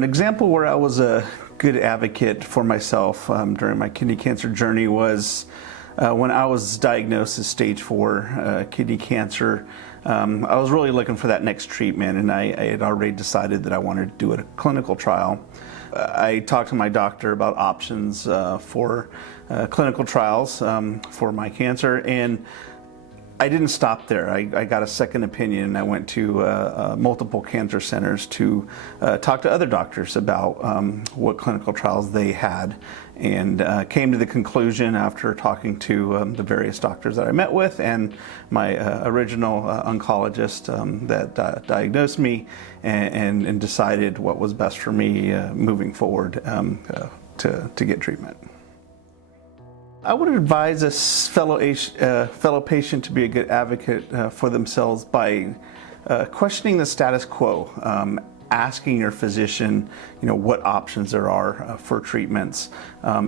An example where I was a good advocate for myself during my kidney cancer journey was when I was diagnosed as stage 4 kidney cancer. I was really looking for that next treatment, and I had already decided that I wanted to do a clinical trial. I talked to my doctor about options for clinical trials for my cancer, and I didn't stop there. I got a second opinion, and I went to multiple cancer centers to talk to other doctors about what clinical trials they had, and came to the conclusion after talking to the various doctors that I met with and my original oncologist that diagnosed me, and decided what was best for me moving forward to get treatment. I would advise a fellow patient to be a good advocate for themselves by questioning the status quo, asking your physician, what options there are for treatments.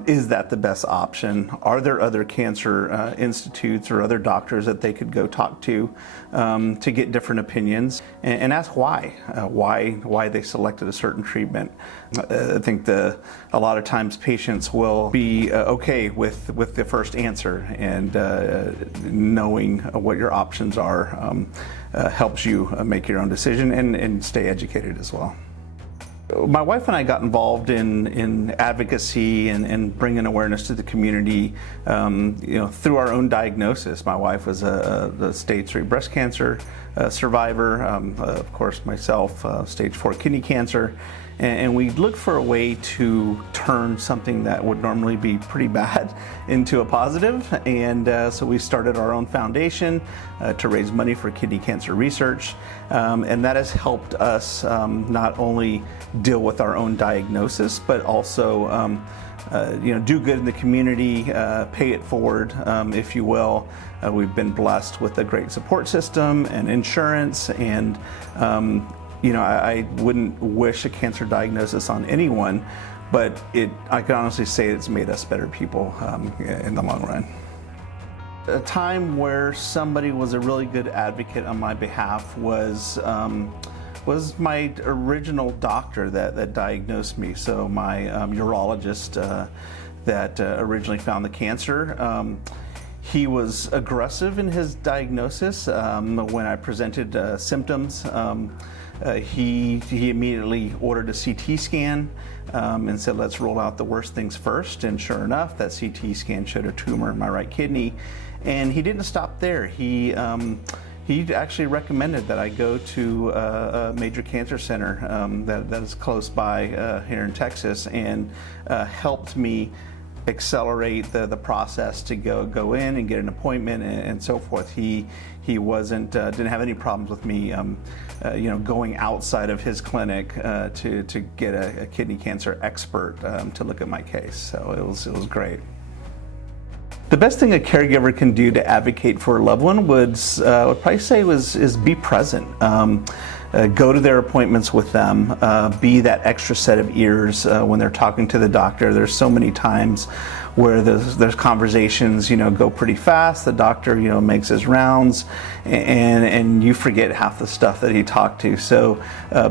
Is that the best option? Are there other cancer institutes or other doctors that they could go talk to get different opinions, and ask why they selected a certain treatment. I think a lot of times patients will be okay with the first answer, and knowing what your options are helps you make your own decision and stay educated as well. My wife and I got involved in advocacy and bringing awareness to the community through our own diagnosis. My wife was a stage 3 breast cancer survivor, of course myself, stage 4 kidney cancer, and we looked for a way to turn something that would normally be pretty bad into a positive, and so we started our own foundation to raise money for kidney cancer research, and that has helped us not only deal with our own diagnosis, but also do good in the community, pay it forward, if you will. We've been blessed with a great support system and insurance, and I wouldn't wish a cancer diagnosis on anyone, but I can honestly say it's made us better people in the long run. A time where somebody was a really good advocate on my behalf was my original doctor that diagnosed me. So my urologist that originally found the cancer. He was aggressive in his diagnosis. When I presented symptoms, he immediately ordered a CT scan and said, let's rule out the worst things first. And sure enough, that CT scan showed a tumor in my right kidney. And he didn't stop there. He actually recommended that I go to a major cancer center that is close by here in Texas, and helped me accelerate the process to go in and get an appointment and so forth. He didn't have any problems with me going outside of his clinic to get a kidney cancer expert to look at my case. So it was great. The best thing a caregiver can do to advocate for a loved one would probably say is be present. Go to their appointments with them, be that extra set of ears when they're talking to the doctor. There's so many times where there's conversations go pretty fast. The doctor makes his rounds, and you forget half the stuff that he talked to. So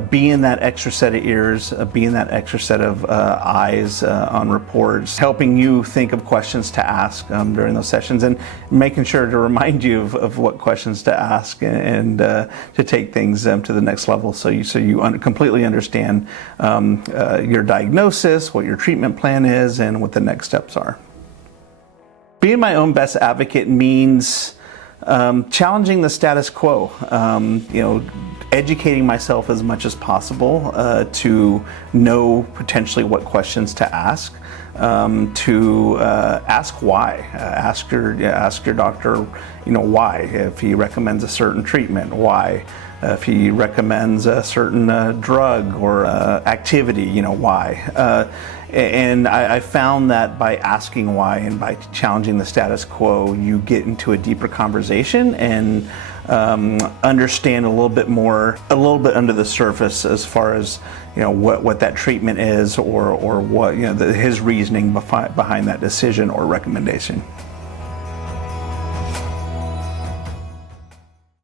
being that extra set of ears, being that extra set of eyes on reports, helping you think of questions to ask during those sessions, and making sure to remind you of what questions to ask, and to take things to the next level, so you completely understand your diagnosis, what your treatment plan is, and what the next steps are. Being my own best advocate means challenging the status quo, educating myself as much as possible to know potentially what questions to ask, to ask why. Ask your doctor, why. If he recommends a certain treatment, why. If he recommends a certain drug or activity, why. And I found that by asking why and by challenging the status quo, you get into a deeper conversation and understand a little bit under the surface as far as what that treatment is, or what his reasoning behind that decision or recommendation.